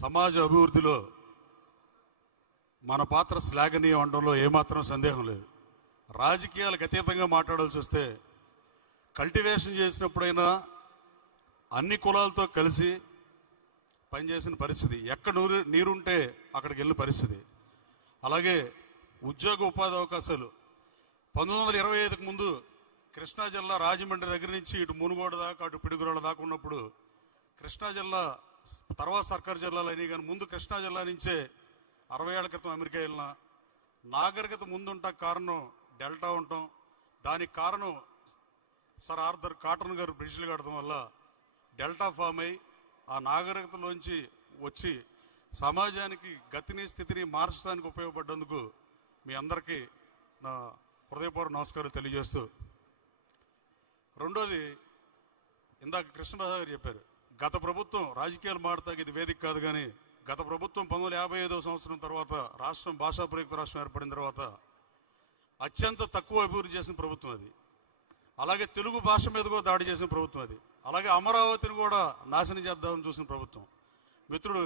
సమాజ అభివృద్ధిలో మన పాత్ర శ్లాఘనీయం అనడంలో ఏమాత్రం సందేహం లేదు. రాజకీయాలకు అతీతంగా మాట్లాడాల్సి వస్తే కల్టివేషన్ చేసినప్పుడైనా అన్ని కులాలతో కలిసి పనిచేసిన పరిస్థితి, ఎక్కడ నీరుంటే అక్కడికి వెళ్ళిన పరిస్థితి. అలాగే ఉద్యోగ ఉపాధి అవకాశాలు 1925కు ముందు కృష్ణా జిల్లా రాజమండ్రి దగ్గర నుంచి ఇటు మునుగోడ దాకా అటు పిడుగురాళ్ళ దాకా ఉన్నప్పుడు కృష్ణా జిల్లా, తర్వాత సర్కారు జిల్లాలు అయినాయి, కానీ ముందు కృష్ణా జిల్లా నుంచే 60 ఏళ్ల క్రితం అమెరికా వెళ్ళిన నాగరికత ముందుంటా కారణం డెల్టా ఉండటం. దానికి కారణం సర్ ఆర్థర్ కాటన్ గారు బ్రిడ్జ్లు కట్టడం వల్ల డెల్టా ఫామ్ అయి ఆ నాగరికతలోంచి వచ్చి సమాజానికి గతిని స్థితిని మార్చడానికి ఉపయోగపడ్డందుకు మీ అందరికీ నా హృదయపూర్వక నమస్కారం తెలియజేస్తూ, రెండోది ఇందాక కృష్ణప్రసాద్ గారు చెప్పారు, గత ప్రభుత్వం రాజకీయాలు మాడతాకి ఇది వేదిక కాదు, కానీ గత ప్రభుత్వం 1955వ సంవత్సరం తర్వాత రాష్ట్రం భాషా ప్రయుక్త రాష్ట్రం ఏర్పడిన తర్వాత అత్యంత తక్కువ అభివృద్ధి చేసిన ప్రభుత్వం అది. అలాగే తెలుగు భాష మీద కూడా దాడి చేసిన ప్రభుత్వం అది. అలాగే అమరావతిని కూడా నాశనం చేద్దామని చూసిన ప్రభుత్వం. మిత్రుడు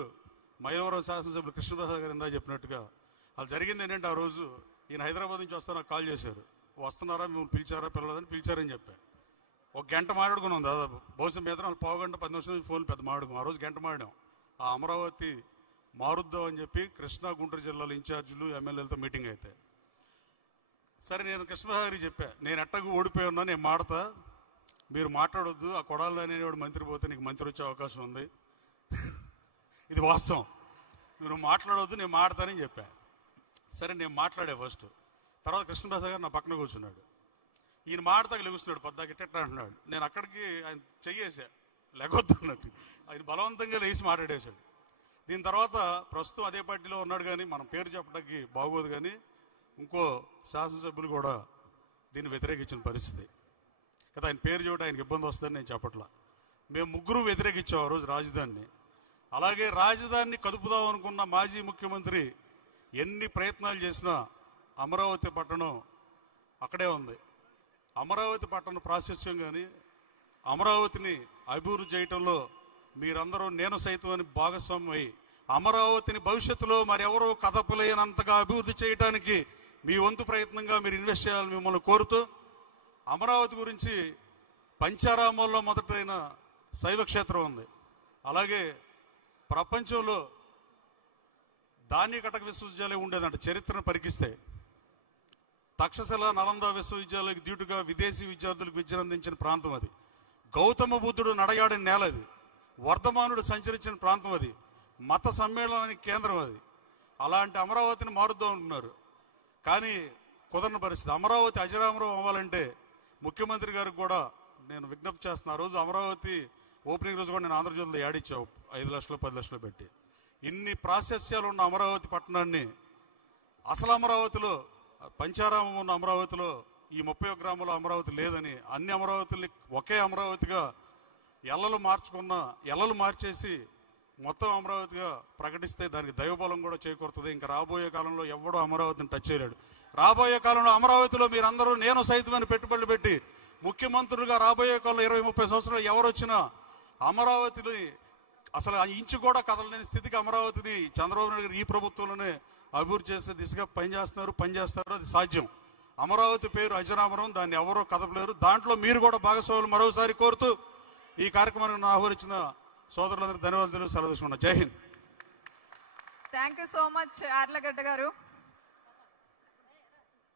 మైలవరం శాసనసభ్యులు కృష్ణప్రసాద్ గారు ఇందా చెప్పినట్టుగా అది జరిగింది ఏంటంటే, ఆ రోజు ఈయన హైదరాబాద్ నుంచి వస్తా నాకు కాల్ చేశారు, వస్తున్నారా మిమ్మల్ని పిలిచారా పిల్లలని పిలిచారని చెప్పా. ఒక గంట మాట్లాడుకున్నాం దాదాపు, బహుశా మీద 4 గంట 10 నిమిషాలు ఫోన్ పెద్ద మాట్లాడుకున్నాం. ఆ రోజు గంట మాడాం. ఆ అమరావతి మారుద్దాం అని చెప్పి కృష్ణా గుంటూరు జిల్లాల ఇన్ఛార్జీలు ఎమ్మెల్యేలతో మీటింగ్ అయితే, సరే నేను కృష్ణప్రసాద్ గారికి చెప్పా, నేను ఎట్టకు ఓడిపోయి ఉన్నా, నేను మాడతా, మీరు మాట్లాడొద్దు, ఆ కొడాలి అనేవాడు మంత్రి పోతే నీకు మంత్రి వచ్చే అవకాశం ఉంది, ఇది వాస్తవం, మీరు మాట్లాడవద్దు, నేను మాడతానని చెప్పా. సరే నేను మాట్లాడే ఫస్ట్. తర్వాత కృష్ణప్రసాద్ గారు నా పక్కన కూర్చున్నాడు. ఈయన మాడతాకి లెగుస్తున్నాడు, పద్దాకి ఎట్ట అంటున్నాడు. నేను అక్కడికి ఆయన చెయ్యేసా, లెగొద్దు అన్నట్టు. ఆయన బలవంతంగా లేచి మాట్లాడేశాడు. దీని తర్వాత ప్రస్తుతం అదే పార్టీలో ఉన్నాడు, కానీ మనం పేరు చెప్పడానికి బాగోదు, కానీ ఇంకో శాసనసభ్యులు కూడా దీన్ని వ్యతిరేకించిన పరిస్థితి కదా. ఆయన పేరు చూడ ఆయనకి ఇబ్బంది వస్తుందని నేను చెప్పట్లా. మేము ముగ్గురు వ్యతిరేకించాం ఆ రోజు రాజధానిని. అలాగే రాజధానిని కదుపుదాం అనుకున్న మాజీ ముఖ్యమంత్రి ఎన్ని ప్రయత్నాలు చేసినా అమరావతి పట్టణం అక్కడే ఉంది. అమరావతి పట్టణ ప్రాశస్యం కానీ అమరావతిని అభివృద్ధి చేయటంలో మీరందరూ నేను సైతం అని భాగస్వామ్యం అయ్యి అమరావతిని భవిష్యత్తులో మరెవరూ కదపలేనంతగా అభివృద్ధి చేయడానికి మీ వంతు ప్రయత్నంగా మీరు ఇన్వెస్ట్ చేయాలని మిమ్మల్ని కోరుతూ, అమరావతి గురించి పంచారామాల్లో మొదటైన శైవ క్షేత్రం ఉంది. అలాగే ప్రపంచంలో ధాన్యకటక విశ్వవిద్యాలయం ఉండేదంట. చరిత్రను పరికిస్తే తక్షశిల నలంద విశ్వవిద్యాలయానికి ధీటుగా విదేశీ విద్యార్థులకు విద్యను అందించిన ప్రాంతం అది. గౌతమ బుద్ధుడు నడయాడిన నేల అది. వర్ధమానుడు సంచరించిన ప్రాంతం అది. మత సమ్మేళనానికి కేంద్రం అది. అలాంటి అమరావతిని మారుద్దాం అనుకున్నారు, కానీ కుదరని పరిస్థితి. అమరావతి అజరామరం అవ్వాలంటే ముఖ్యమంత్రి గారికి కూడా నేను విజ్ఞప్తి చేస్తున్నా. ఆ రోజు అమరావతి ఓపెనింగ్ రోజు కూడా నేను ఆంధ్రజ్యోతిలో యాడిచ్చావు 5 లక్షలు 10 లక్షలు పెట్టి. ఇన్ని ప్రాశస్యాలు ఉన్న అమరావతి పట్టణాన్ని అసలు అమరావతిలో పంచారామం ఉన్న అమరావతిలో ఈ 31 గ్రామంలో అమరావతి లేదని అన్ని అమరావతిని ఒకే అమరావతిగా ఎల్లలు మార్చేసి మొత్తం అమరావతిగా ప్రకటిస్తే దానికి దైవబలం కూడా చేకూరుతుంది. ఇంకా రాబోయే కాలంలో ఎవడో అమరావతిని టచ్ చేయలేడు. రాబోయే కాలంలో అమరావతిలో మీరందరూ నేను సైతమని పెట్టుబడులు పెట్టి ముఖ్యమంత్రులుగా రాబోయే కాలంలో 20-30 సంవత్సరాలు ఎవరు వచ్చినా అమరావతిని అసలు ఆ ఇంచు కూడా కదలలేని స్థితికి అమరావతిని చంద్రబాబు నాయుడు గారు ఈ ప్రభుత్వంలోనే అభివృద్ధి చేసే దిశగా పనిచేస్తారు. అది సాధ్యం. అమరావతి పేరు అజరామరం, దాన్ని ఎవరో కదపలేరు. దాంట్లో మీరు కూడా భాగస్వాములు మరోసారి కోరుతూ ఈ కార్యక్రమాన్ని ఆహ్వానించిన సోదరులందరూ ధన్యవాదాలు సెలవు తీసుకున్నా. జై Hind. Thank you so much Yarlagadda గారు.